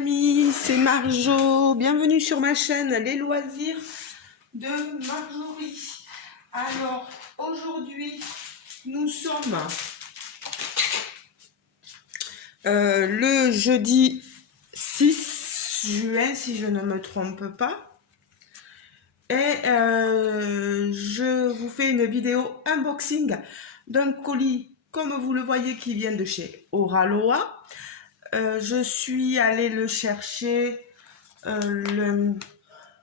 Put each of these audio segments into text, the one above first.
amis, c'est Marjo. Bienvenue sur ma chaîne Les Loisirs de Marjorie. Alors, aujourd'hui, nous sommes le jeudi 6 juin, si je ne me trompe pas. Et je vous fais une vidéo unboxing d'un colis, comme vous le voyez, qui vient de chez Oraloa. Je suis allée le chercher lundi,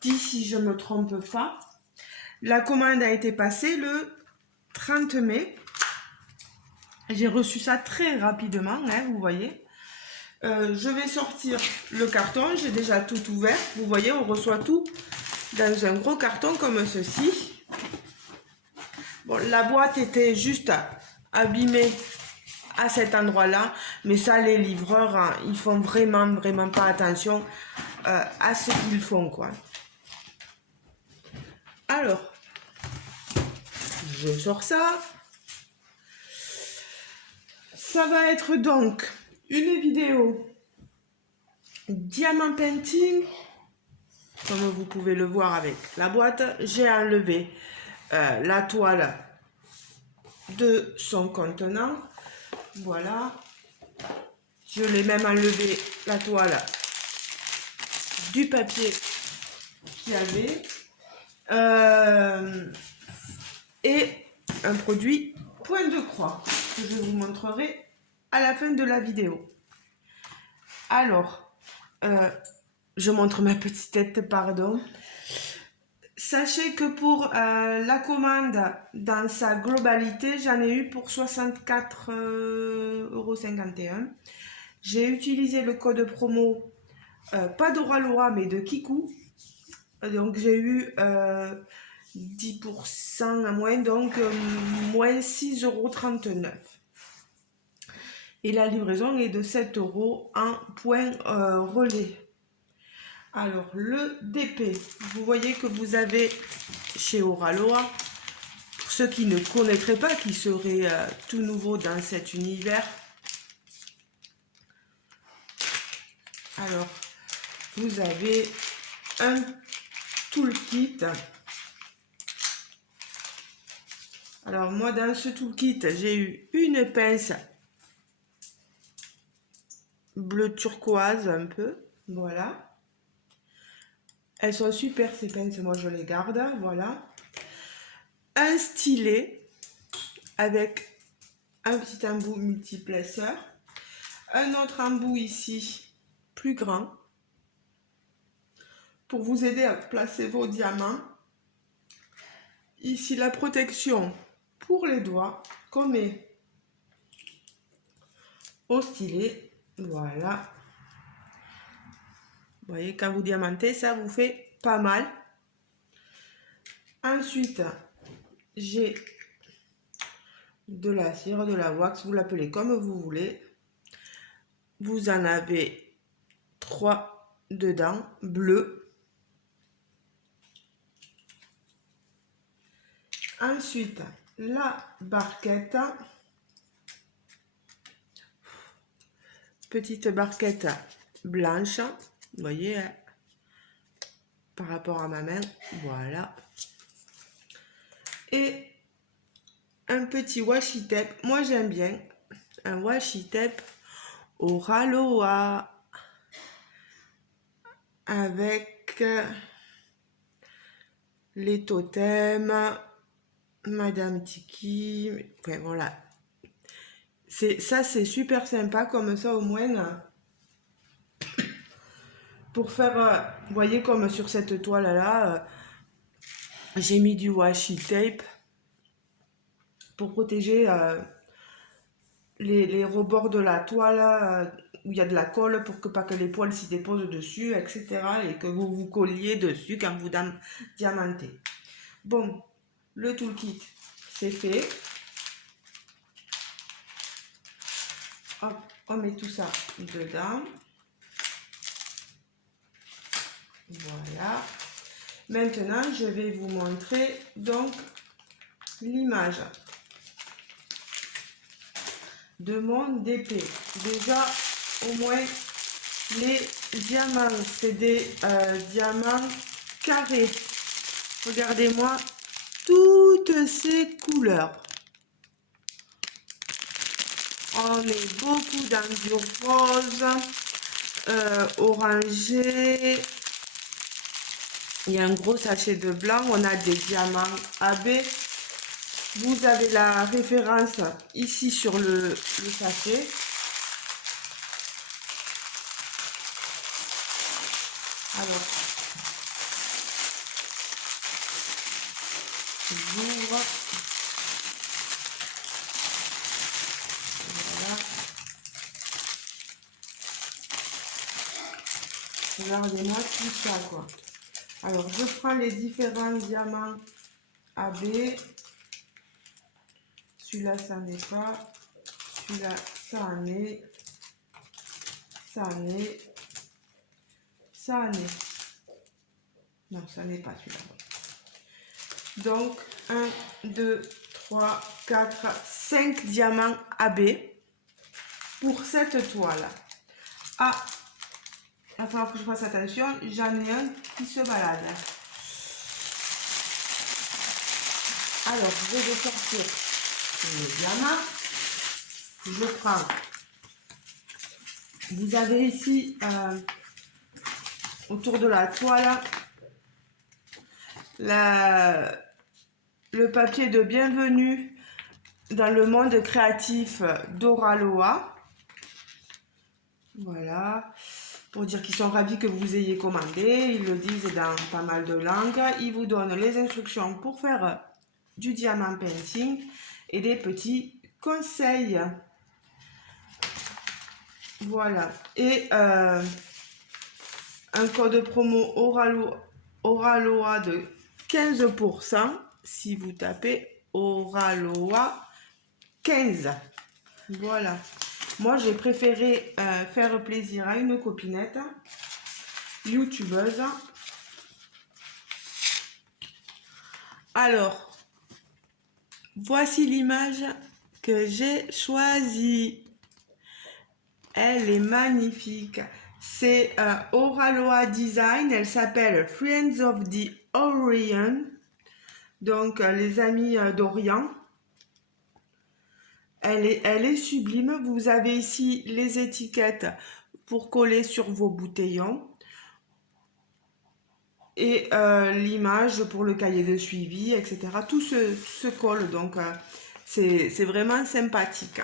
si je ne me trompe pas. La commande a été passée le 30 mai. J'ai reçu ça très rapidement, hein, vous voyez. Je vais sortir le carton, j'ai déjà tout ouvert. Vous voyez, on reçoit tout dans un gros carton comme ceci. Bon, la boîte était juste abîmée à cet endroit-là, mais ça, les livreurs, hein, ils font vraiment pas attention à ce qu'ils font, quoi. Alors, je sors ça. Ça va être donc une vidéo diamant painting, comme vous pouvez le voir avec la boîte. J'ai enlevé la toile de son contenant. Voilà. Je l'ai même enlevé la toile du papier qu'il y avait. Et un produit point de croix que je vous montrerai à la fin de la vidéo. Alors, je montre ma petite tête, pardon. Sachez que pour la commande dans sa globalité, j'en ai eu pour 64,51 €. J'ai utilisé le code promo, pas d'Oraloa mais de Kikou. Donc j'ai eu 10% à moins, donc moins 6,39 €. Et la livraison est de 7 € en point relais. Alors le DP, vous voyez que vous avez chez Oraloa, pour ceux qui ne connaîtraient pas, qui seraient tout nouveaux dans cet univers. Alors vous avez un toolkit. Alors moi dans ce toolkit, j'ai eu une pince bleu turquoise un peu, voilà. Elles sont super ces pinces, moi je les garde, voilà. Un stylet avec un petit embout multiplaceur. Un autre embout ici, plus grand, pour vous aider à placer vos diamants. Ici la protection pour les doigts qu'on met au stylet, voilà. Vous voyez, quand vous diamantez, ça vous fait pas mal. Ensuite, j'ai de la cire, de la wax, vous l'appelez comme vous voulez. Vous en avez 3 dedans, bleu. Ensuite, la barquette. Petite barquette blanche. Vous voyez, hein, par rapport à ma main, voilà. Et un petit washi tape. Moi, j'aime bien un washi tape Oraloa avec les totems, Madame Tiki. Enfin, voilà. Ça, c'est super sympa, comme ça, au moins, pour faire, vous voyez, comme sur cette toile-là, j'ai mis du washi tape pour protéger les rebords de la toile où il y a de la colle, pour que pas que les poils s'y déposent dessus, etc. Et que vous vous colliez dessus quand vous diamantez. Bon, le toolkit, c'est fait. Hop, on met tout ça dedans. Voilà. Maintenant, je vais vous montrer donc l'image de mon DP. Déjà, au moins, Les diamants, c'est des diamants carrés. Regardez-moi toutes ces couleurs. On est beaucoup dans du rose, orangé. Il y a un gros sachet de blanc. On a des diamants AB. Vous avez la référence ici sur le sachet. Alors, j'ouvre. Voilà. Regardez-moi tout ça, quoi. Alors, je prends les différents diamants AB. Celui-là, ça n'est pas. Celui-là, ça en est. Ça en est. Ça en est. Non, ça n'est pas celui-là. Donc, 1, 2, 3, 4, 5 diamants AB pour cette toile. Ah, il va falloir que je fasse attention. J'en ai un qui se balade. Alors, je vais sortir le diamant. Je prends. Vous avez ici, autour de la toile, le papier de bienvenue dans le monde créatif d'Oraloa. Voilà. Pour dire qu'ils sont ravis que vous ayez commandé. Ils le disent dans pas mal de langues. Ils vous donnent les instructions pour faire du diamant painting et des petits conseils. Voilà. Et un code promo Oraloa de 15% si vous tapez Oraloa 15. Voilà. Moi, j'ai préféré faire plaisir à une copinette youtubeuse. Alors, voici l'image que j'ai choisie. Elle est magnifique. C'est Oraloa Design. Elle s'appelle Friends of the Orient. Donc, les amis d'Orient. Elle est sublime. Vous avez ici les étiquettes pour coller sur vos bouteillons. Et l'image pour le cahier de suivi, etc. Tout se colle. Donc, c'est vraiment sympathique.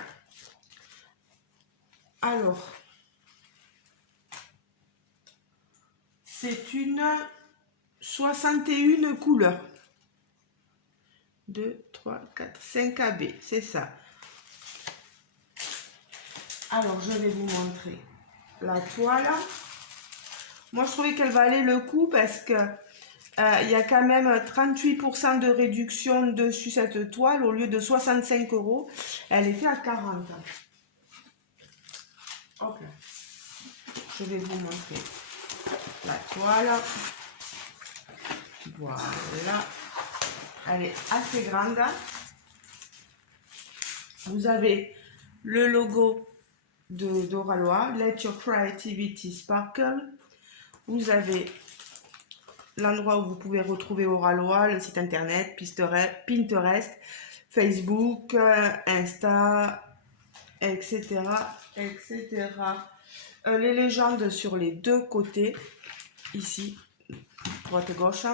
Alors, c'est une 61 couleurs. 2, 3, 4, 5 AB, c'est ça. Alors, je vais vous montrer la toile. Moi, je trouvais qu'elle valait le coup parce que il y a quand même 38% de réduction dessus cette toile. Au lieu de 65 €, elle était à 40. Hop là. Je vais vous montrer la toile. Voilà. Elle est assez grande. Vous avez le logo d'Oraloa, Let Your Creativity Sparkle. Vous avez l'endroit où vous pouvez retrouver Oraloa, le site internet, Pinterest, Facebook, Insta, etc. etc. Les légendes sur les deux côtés, ici, droite et gauche.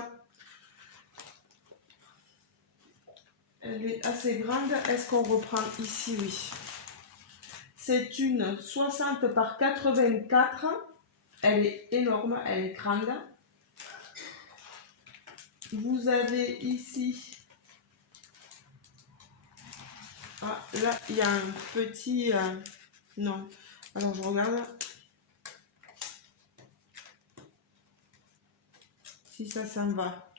Elle est assez grande. Est-ce qu'on reprend ici? Oui. C'est une 60 par 84. Elle est énorme, elle est grande. Vous avez ici... Ah, là, il y a un petit... non. Alors, je regarde. Si ça va.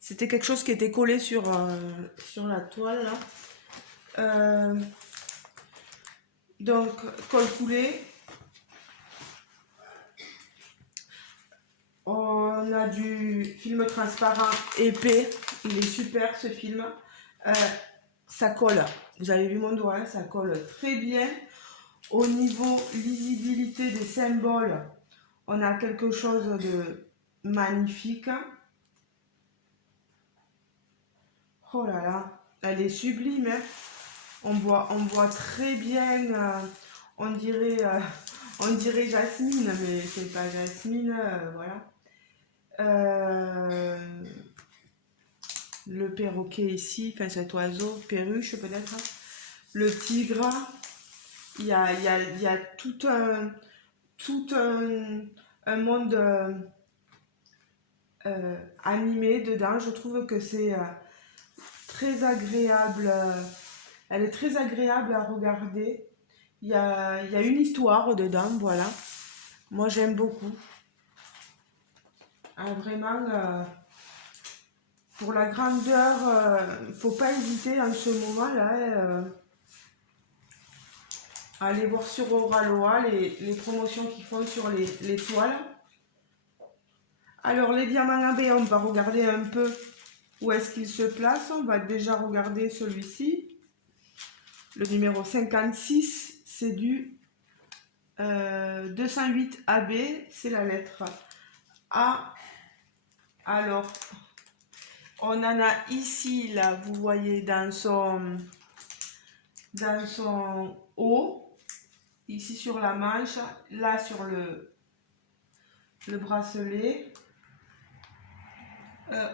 C'était quelque chose qui était collé sur la toile, là. Donc, colle coulé. On a du film transparent épais. Il est super, ce film. Ça colle. Vous avez vu mon doigt, hein, ça colle très bien. Au niveau lisibilité des symboles, on a quelque chose de magnifique. Oh là là, elle est sublime, hein. On voit très bien, on dirait Jasmine, mais c'est pas Jasmine, voilà. Le perroquet ici, enfin cet oiseau, perruche peut-être, le tigre, il y a tout un monde animé dedans. Je trouve que c'est très agréable, elle est très agréable à regarder. Il y a une histoire dedans, voilà. Moi j'aime beaucoup. Ah, vraiment, pour la grandeur, faut pas hésiter en ce moment-là. À aller voir sur Oraloa les promotions qu'ils font sur les toiles. Alors les diamants AB, on va regarder un peu où est-ce qu'ils se placent. On va déjà regarder celui-ci. Le numéro 56, c'est du 208 AB, c'est la lettre A. Alors, on en a ici, là, vous voyez, dans son haut, ici sur la manche, là sur le bracelet.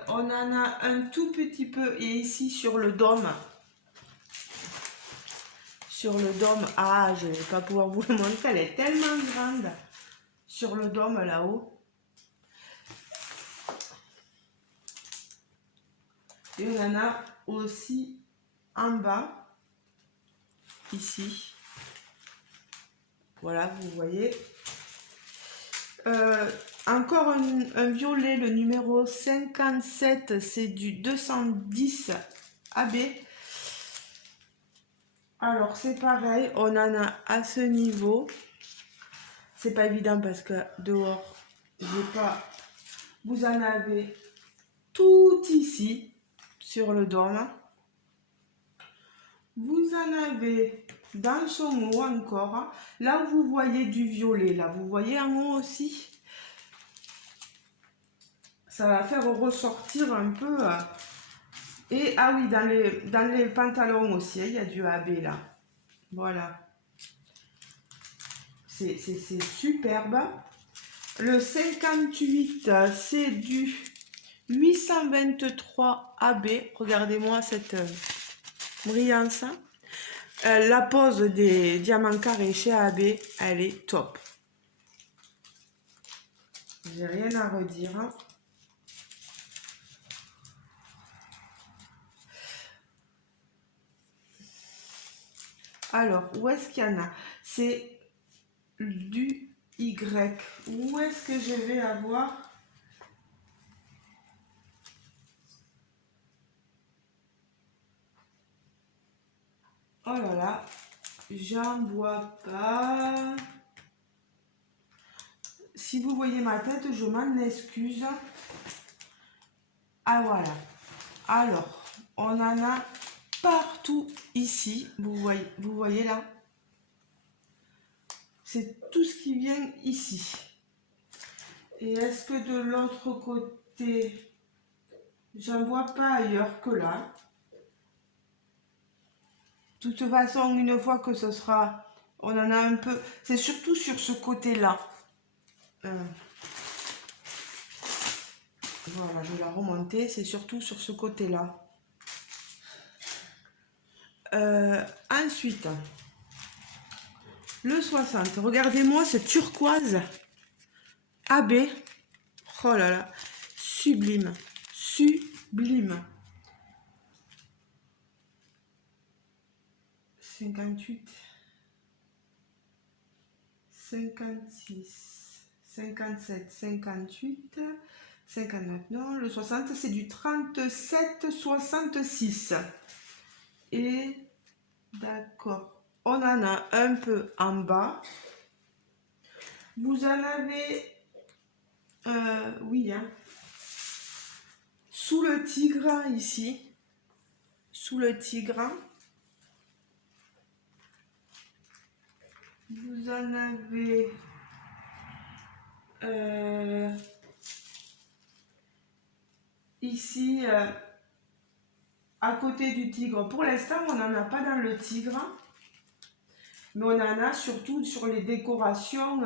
On en a un tout petit peu, et ici sur le dôme. Sur le dôme, ah, je ne vais pas pouvoir vous le montrer, elle est tellement grande. Sur le dôme, là-haut. Et on en a aussi en bas, ici. Voilà, vous voyez. Encore un violet, le numéro 57, c'est du 210 AB. Alors c'est pareil, on en a à ce niveau. C'est pas évident parce que dehors, j'ai pas. Vous en avez tout ici sur le dôme. Vous en avez dans son haut encore. Là où vous voyez du violet, là vous voyez en haut aussi. Ça va faire ressortir un peu. Et ah oui, dans les pantalons aussi, il y a du AB là. Voilà. C'est superbe. Le 58, c'est du 823 AB. Regardez-moi cette brillance. La pose des diamants carrés chez AB, elle est top. J'ai rien à redire. Alors, où est-ce qu'il y en a? C'est du Y. Où est-ce que je vais avoir? Oh là là, j'en vois pas. Si vous voyez ma tête, je m'en excuse. Ah voilà. Alors, on en a partout ici. Vous voyez là? C'est tout ce qui vient ici. Et est-ce que de l'autre côté, j'en vois pas ailleurs que là? De toute façon, une fois que ce sera, on en a un peu. C'est surtout sur ce côté-là. Voilà, je vais la remonter. C'est surtout sur ce côté-là. Ensuite, le 60. Regardez-moi cette turquoise AB. Oh là là, sublime, sublime. 58, 56, 57, 58, 59, non, le 60 c'est du 37, 66. Et d'accord, on en a un peu en bas. Vous en avez, oui, hein, sous le tigre ici, sous le tigre. Vous en avez Ici, à côté du tigre, pour l'instant, on n'en a pas dans le tigre. Mais on en a surtout sur les décorations.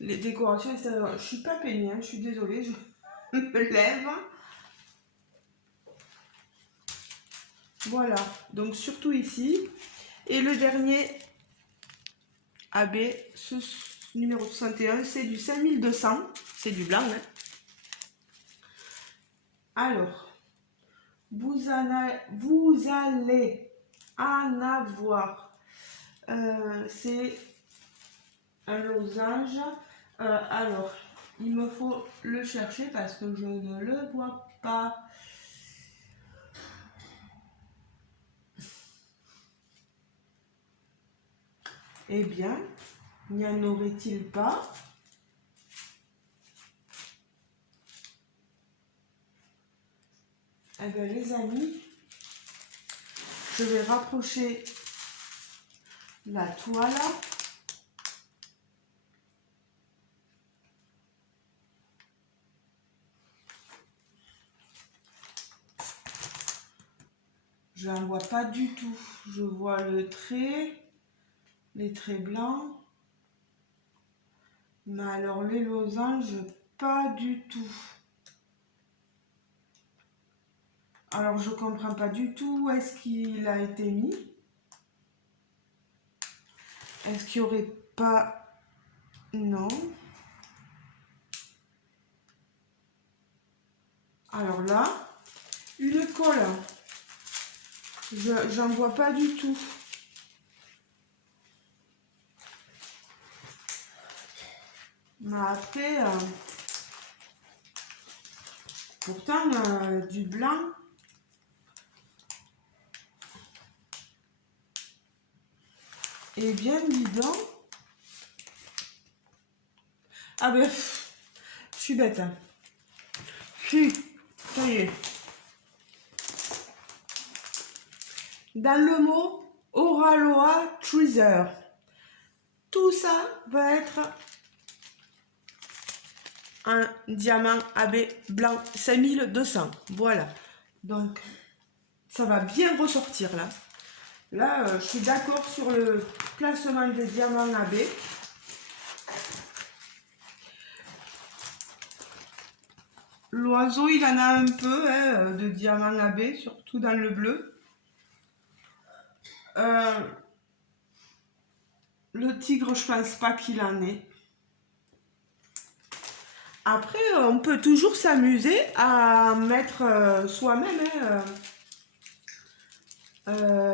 Les décorations extérieures. Je suis pas peignée, hein, je suis désolée, je me lève. Voilà, donc surtout ici. Et le dernier AB, ce numéro 61, c'est du 5200. C'est du blanc. Hein. Alors, vous allez en avoir. C'est un losange. Alors, il me faut le chercher parce que je ne le vois pas. Eh bien, n'y en aurait-il pas? Eh bien, les amis, je vais rapprocher la toile. Je n'en vois pas du tout. Je vois le trait, les traits blancs. Mais alors les losanges, pas du tout. Alors je comprends pas du tout où est-ce qu'il a été mis. Est-ce qu'il n'y aurait pas... Non. Alors là, une colle. J'en vois pas du tout. Mais après, pourtant, du blanc. Et bien, dis donc. Ah ben, je suis bête. Hein. Ça y est. Dans le mot Oraloa Treasure, tout ça va être un diamant AB blanc 5200. Voilà. Donc, ça va bien ressortir là. Là, je suis d'accord sur le placement des diamants AB. L'oiseau, il en a un peu hein, de diamants AB, surtout dans le bleu. Le tigre, je pense pas qu'il en ait. Après, on peut toujours s'amuser à mettre soi-même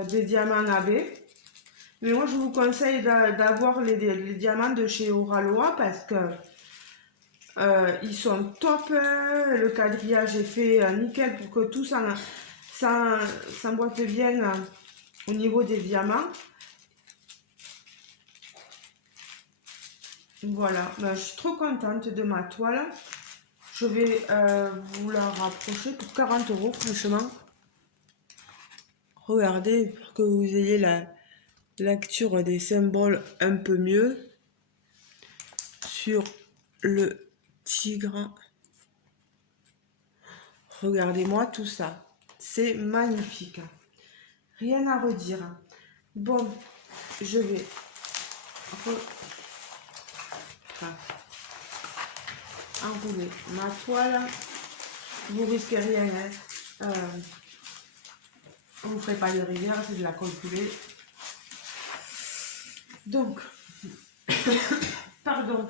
des diamants AB. Mais moi, je vous conseille d'avoir les diamants de chez Oraloa parce que ils sont top. Le quadrillage est fait nickel pour que tout s'emboîte bien au niveau des diamants. Voilà, ben, je suis trop contente de ma toile. Je vais vous la rapprocher pour 40 €, franchement. Regardez pour que vous ayez la lecture des symboles un peu mieux sur le tigre. Regardez-moi tout ça. C'est magnifique. Rien à redire. Bon, je vais enrouler ma toile. Vous risquez rien. Hein. Vous ne ferez pas de rivière, c'est de la colle coulée. Donc, pardon.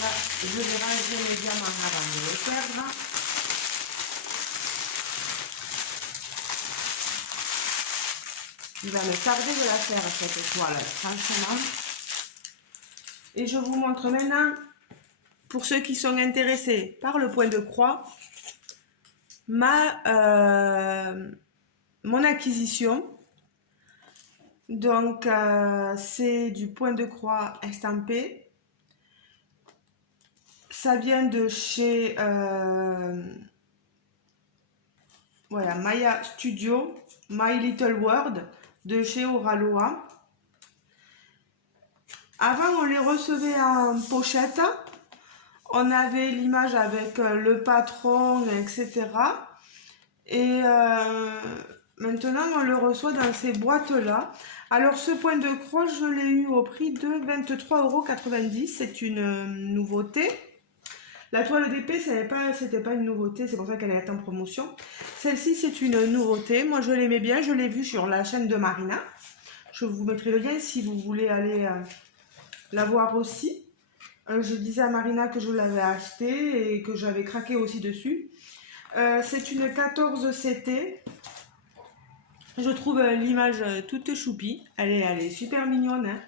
Là, je vais ranger mes diamants avant de les perdre. Il va me tarder de la faire cette toile, franchement. Et je vous montre maintenant, pour ceux qui sont intéressés par le point de croix, mon acquisition. Donc, c'est du point de croix estampé. Ça vient de chez voilà, Maya Studio, My Little World, de chez Oraloa. Avant, on les recevait en pochette. On avait l'image avec le patron, etc. Et maintenant, on le reçoit dans ces boîtes-là. Alors, ce point de croche, je l'ai eu au prix de 23,90 €. C'est une nouveauté. La toile d'épée, c'était pas une nouveauté, c'est pour ça qu'elle est en promotion. Celle-ci, c'est une nouveauté. Moi, je l'aimais bien, je l'ai vue sur la chaîne de Marina. Je vous mettrai le lien si vous voulez aller la voir aussi. Je disais à Marina que je l'avais acheté et que j'avais craqué aussi dessus. C'est une 14 CT. Je trouve l'image toute choupie. Elle est super mignonne. Hein.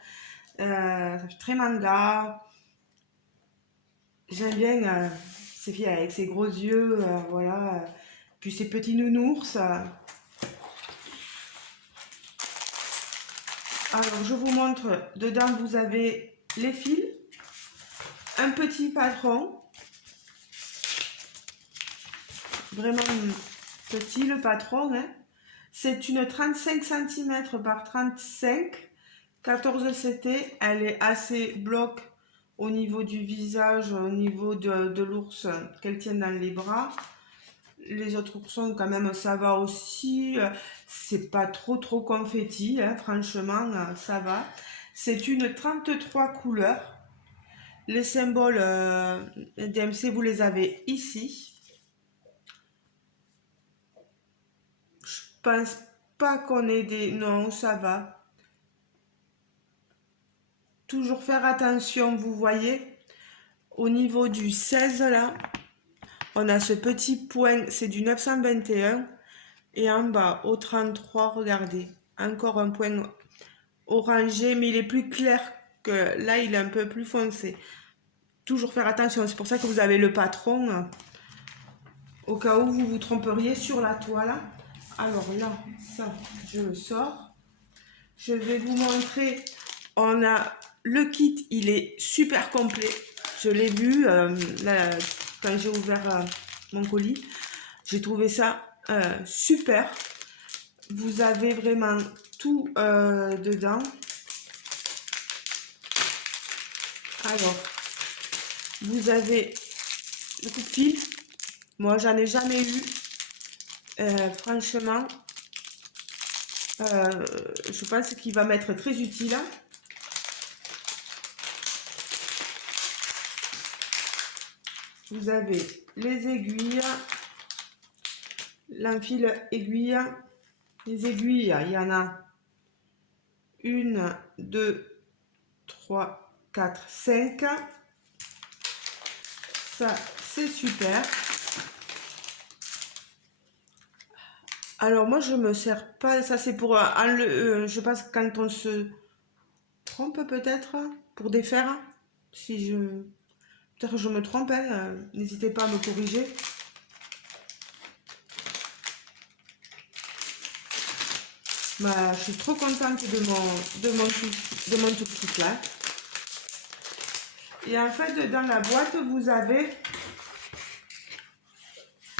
Ça fait très manga. J'aime bien ces filles avec ses gros yeux. Voilà. Puis ces petits nounours. Alors, je vous montre. Dedans, vous avez les fils. Un petit patron. Vraiment petit le patron. Hein. C'est une 35 cm par 35, 14 CT. Elle est assez bloc au niveau du visage, au niveau de l'ours qu'elle tient dans les bras. Les autres oursons, quand même, ça va aussi. C'est pas trop confetti, hein, franchement, ça va. C'est une 33 couleurs. Les symboles DMC, vous les avez ici. Je pense pas qu'on ait des... Non, ça va. Toujours faire attention, vous voyez, au niveau du 16 là, on a ce petit point, c'est du 921. Et en bas, au 33, regardez, encore un point orangé, mais il est plus clair que là, il est un peu plus foncé. Toujours faire attention, c'est pour ça que vous avez le patron, au cas où vous vous tromperiez sur la toile. Alors là, ça, je le sors. Je vais vous montrer, on a le kit, il est super complet. Je l'ai vu là, quand j'ai ouvert mon colis. J'ai trouvé ça super. Vous avez vraiment tout dedans. Alors, vous avez le coup de fil. Moi, j'en ai jamais eu. Franchement, je pense qu'il va m'être très utile. Vous avez les aiguilles, l'enfil aiguille. Les aiguilles, il y en a 1, 2, 3, 4, 5. Ça, c'est super. Alors, moi, je me sers pas. Ça, c'est pour je pense quand on se trompe, peut-être, pour défaire. Si je. Peut-être que je me trompe, hein, n'hésitez pas à me corriger. Bah, je suis trop contente de mon tout kit là. Et en fait, dans la boîte, vous avez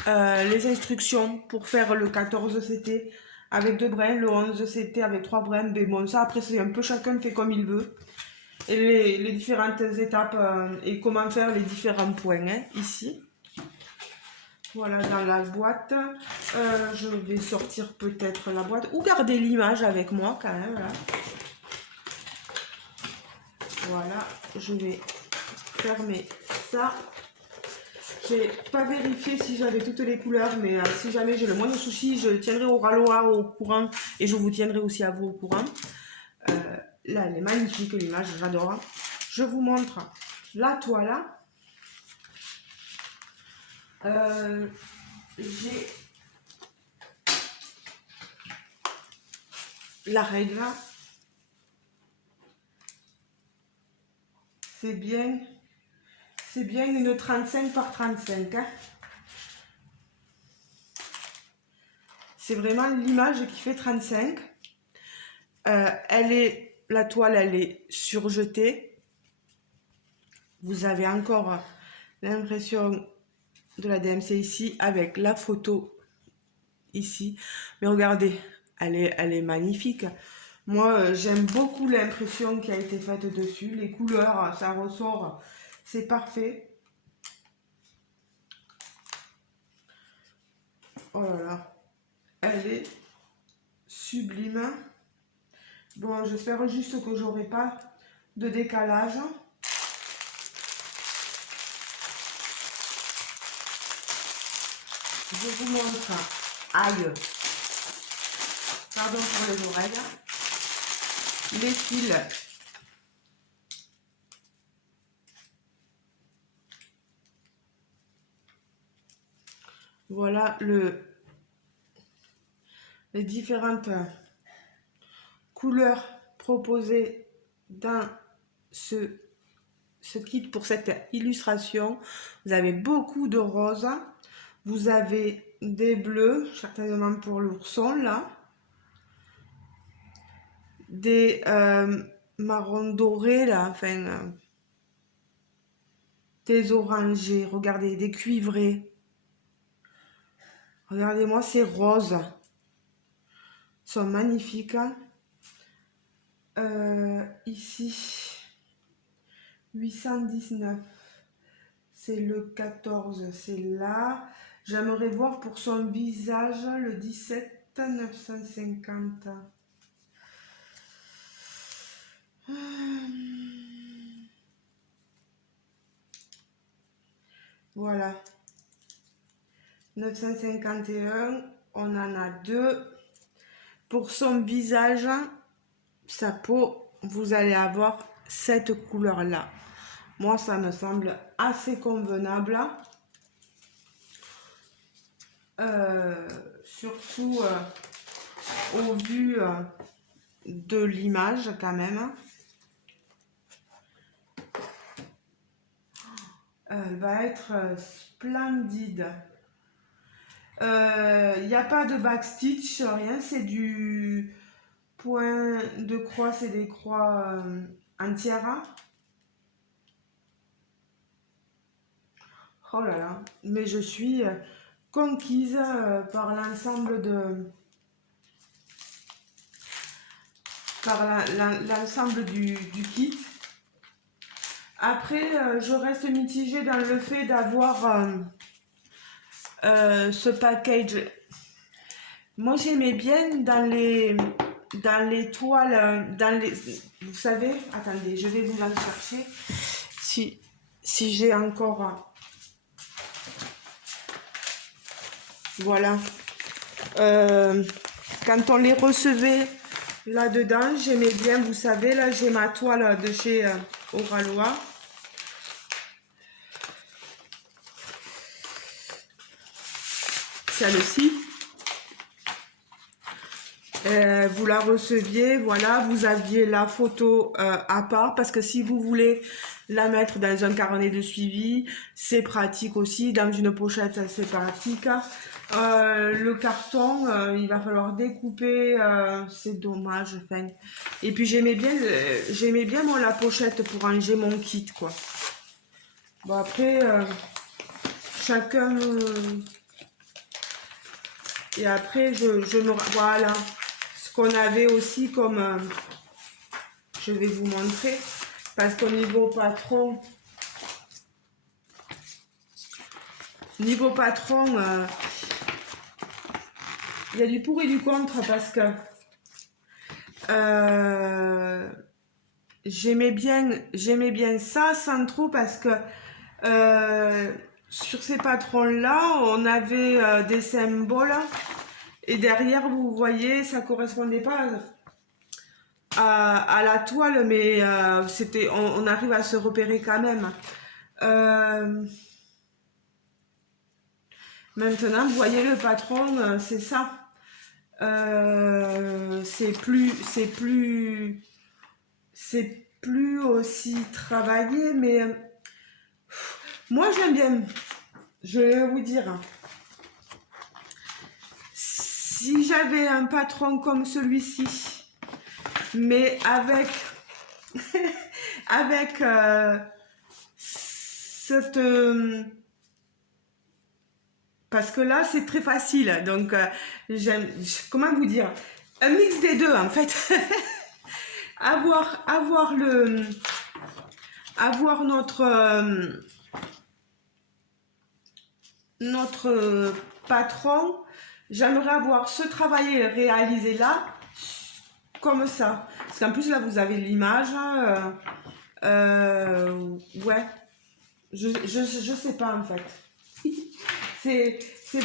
les instructions pour faire le 14 CT avec 2 brins, le 11 CT avec 3 brins. Mais bon, ça après, c'est un peu chacun fait comme il veut. Et les différentes étapes et comment faire les différents points hein, ici. Voilà, dans la boîte, je vais sortir peut-être la boîte ou garder l'image avec moi quand même. Là. Voilà, je vais fermer ça. J'ai pas vérifié si j'avais toutes les couleurs, mais si jamais j'ai le moindre souci, je tiendrai au Ralois au courant et je vous tiendrai aussi à vous au courant. Là, elle est magnifique l'image, j'adore. Je vous montre la toile. J'ai la règle. C'est bien une 35 par 35. Hein. C'est vraiment l'image qui fait 35. La toile, elle est surjetée. Vous avez encore l'impression de la DMC ici avec la photo ici. Mais regardez, elle est magnifique. Moi, j'aime beaucoup l'impression qui a été faite dessus. Les couleurs, ça ressort, c'est parfait. Oh là là, elle est sublime. Bon, j'espère juste que j'aurai pas de décalage. Je vous montre. Aïe. Pardon pour les oreilles. Les fils. Voilà les différentes couleurs proposées dans ce kit pour cette illustration. Vous avez beaucoup de roses. Vous avez des bleus, certainement pour l'ourson là. Des marrons dorés là, enfin des orangés, regardez, des cuivrés. Regardez-moi ces roses, sont magnifiques. Ici 819, c'est le 14, c'est là. J'aimerais voir pour son visage le 17 950. Voilà, 951, on en a deux. Pour son visage, sa peau, vous allez avoir cette couleur là. Moi, ça me semble assez convenable. Surtout au vu de l'image quand même. Elle va être splendide. Il n'y a pas de backstitch, rien, c'est du point de croix, c'est des croix entières. Oh là là, mais je suis conquise par l'ensemble l'ensemble du kit. Après, je reste mitigée dans le fait d'avoir ce package. Moi, j'aimais bien dans les toiles, vous savez, attendez, je vais vous en chercher si j'ai encore. Voilà. Quand on les recevait là-dedans, j'aimais bien, vous savez, là, j'ai ma toile de chez Oralois. Celle-ci. Vous la receviez, voilà, vous aviez la photo à part, parce que si vous voulez la mettre dans un carnet de suivi, c'est pratique aussi, dans une pochette c'est pratique. Le carton, il va falloir découper, c'est dommage, enfin. Et puis j'aimais bien moi la pochette pour ranger mon kit, quoi. Bon après, chacun... Et après, voilà, ce qu'on avait aussi comme... je vais vous montrer, parce qu'au niveau patron, il y a du pour et du contre, parce que j'aimais bien ça sans trop, parce que sur ces patrons-là, on avait des symboles, et derrière, vous voyez, ça correspondait pas à la toile, mais on arrive à se repérer quand même. Maintenant, vous voyez le patron, c'est ça. C'est plus aussi travaillé, mais moi j'aime bien. Je vais vous dire, si j'avais un patron comme celui-ci, mais avec cette parce que là c'est très facile, donc j'aime, comment vous dire, un mix des deux en fait. avoir notre patron, j'aimerais avoir ce travail réalisé là, comme ça. Parce qu'en plus, là, vous avez l'image. Ouais, je sais pas en fait. C'est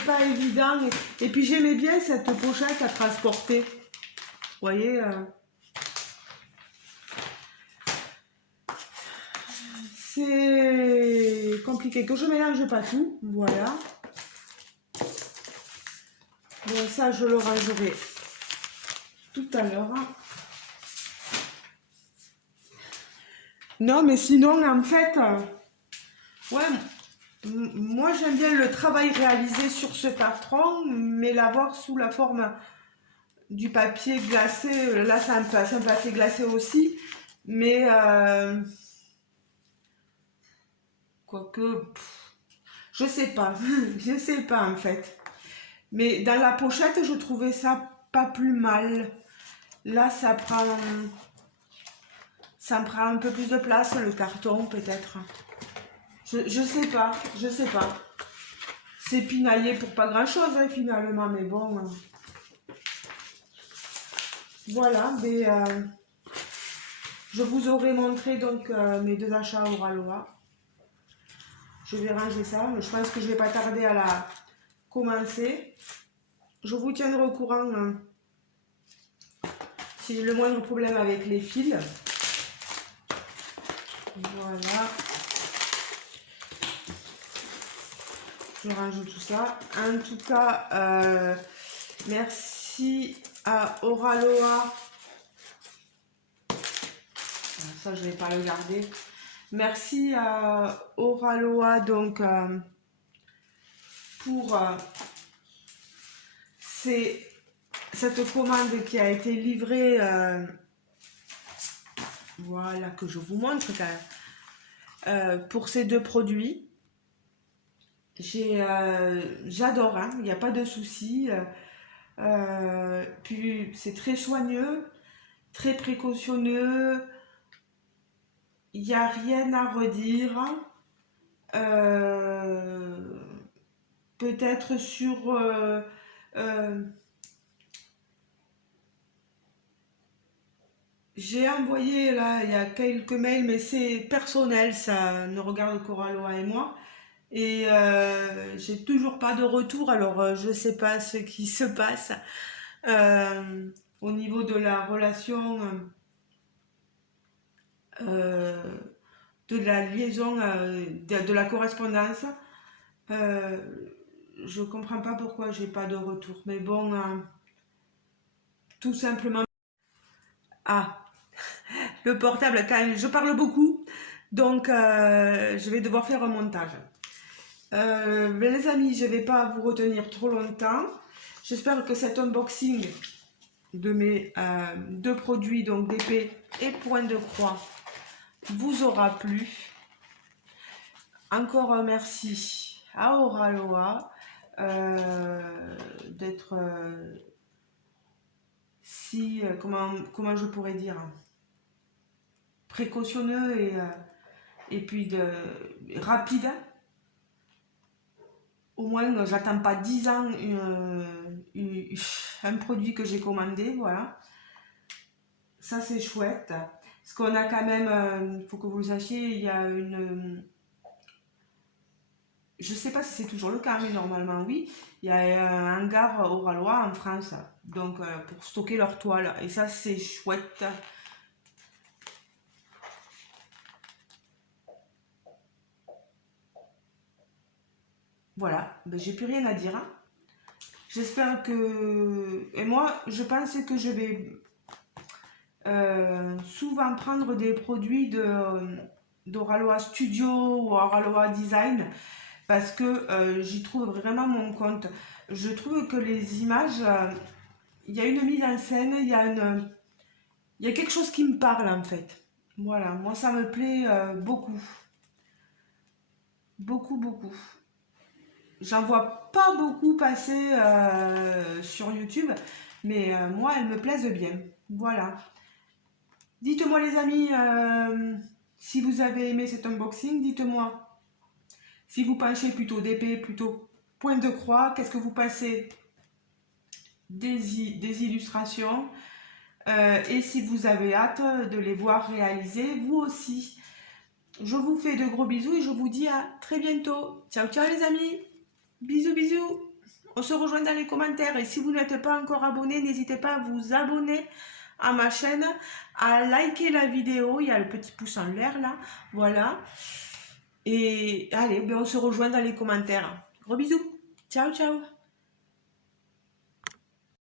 pas évident. Et puis, j'aimais bien cette pochette à transporter. Vous voyez c'est compliqué que je mélange pas tout. Voilà. Bon, ça, je le rangerai tout à l'heure. Non, mais sinon, en fait, ouais, moi, j'aime bien le travail réalisé sur ce carton, mais l'avoir sous la forme du papier glacé. Là, c'est un papier glacé aussi, mais quoique, je sais pas, je sais pas en fait. Mais dans la pochette, je trouvais ça pas plus mal. Là, ça me prend un peu plus de place, le carton, peut-être. Je sais pas, je sais pas. C'est pinaillé pour pas grand-chose, hein, finalement, mais bon. Voilà, mais je vous aurais montré donc mes deux achats Oraloa. Je vais ranger ça, mais je pense que je vais pas tarder à la commencer. Je vous tiendrai au courant si j'ai le moindre problème avec les fils. Voilà. Je range tout ça. En tout cas, merci à Oraloa. Ça, je vais pas le garder. Merci à Oraloa donc pour cette commande qui a été livrée. Voilà, que je vous montre pour ces deux produits. J'adore, hein, il n'y a pas de souci. Puis c'est très soigneux, très précautionneux. Il n'y a rien à redire. Peut-être sur j'ai envoyé là il y a quelques mails, mais c'est personnel, ça ne regarde qu'Oraloa et moi. Et j'ai toujours pas de retour, alors je sais pas ce qui se passe au niveau de la relation, euh, de la liaison, de la correspondance. Euh, je comprends pas pourquoi j'ai pas de retour, mais bon, tout simplement. Ah, le portable, quand je parle beaucoup, donc je vais devoir faire un montage. Mais les amis, je ne vais pas vous retenir trop longtemps. J'espère que cet unboxing de mes deux produits, donc d'épée et point de croix, vous aura plu. Encore un merci à Oraloa d'être si, comment je pourrais dire, précautionneux et puis rapide. Au moins, j'attends pas 10 ans un produit que j'ai commandé, voilà. Ça, c'est chouette. Parce qu'on a quand même, il faut que vous le sachiez, il y a une... Je sais pas si c'est toujours le cas, mais normalement, oui. Il y a un hangar Oraloa en France, donc pour stocker leurs toiles. Et ça, c'est chouette. Voilà, ben, j'ai plus rien à dire, hein. J'espère que... Et moi, je pense que je vais souvent prendre des produits d'Oraloa Studio ou Oraloa Design parce que j'y trouve vraiment mon compte. Je trouve que les images, il y a une mise en scène, il y a quelque chose qui me parle en fait. Voilà, moi ça me plaît beaucoup. Beaucoup, beaucoup. J'en vois pas beaucoup passer sur YouTube, Mais moi, elles me plaisent bien. Voilà. Dites-moi les amis, si vous avez aimé cet unboxing, dites-moi. Si vous penchez plutôt d'épée, plutôt point de croix, qu'est-ce que vous pensez des illustrations et si vous avez hâte de les voir réaliser vous aussi. Je vous fais de gros bisous et je vous dis à très bientôt. Ciao ciao les amis. Bisous bisous. On se rejoint dans les commentaires et si vous n'êtes pas encore abonné, n'hésitez pas à vous abonner à ma chaîne, à liker la vidéo, il y a le petit pouce en l'air là, voilà. Et allez, ben on se rejoint dans les commentaires. Gros bisous. Ciao ciao.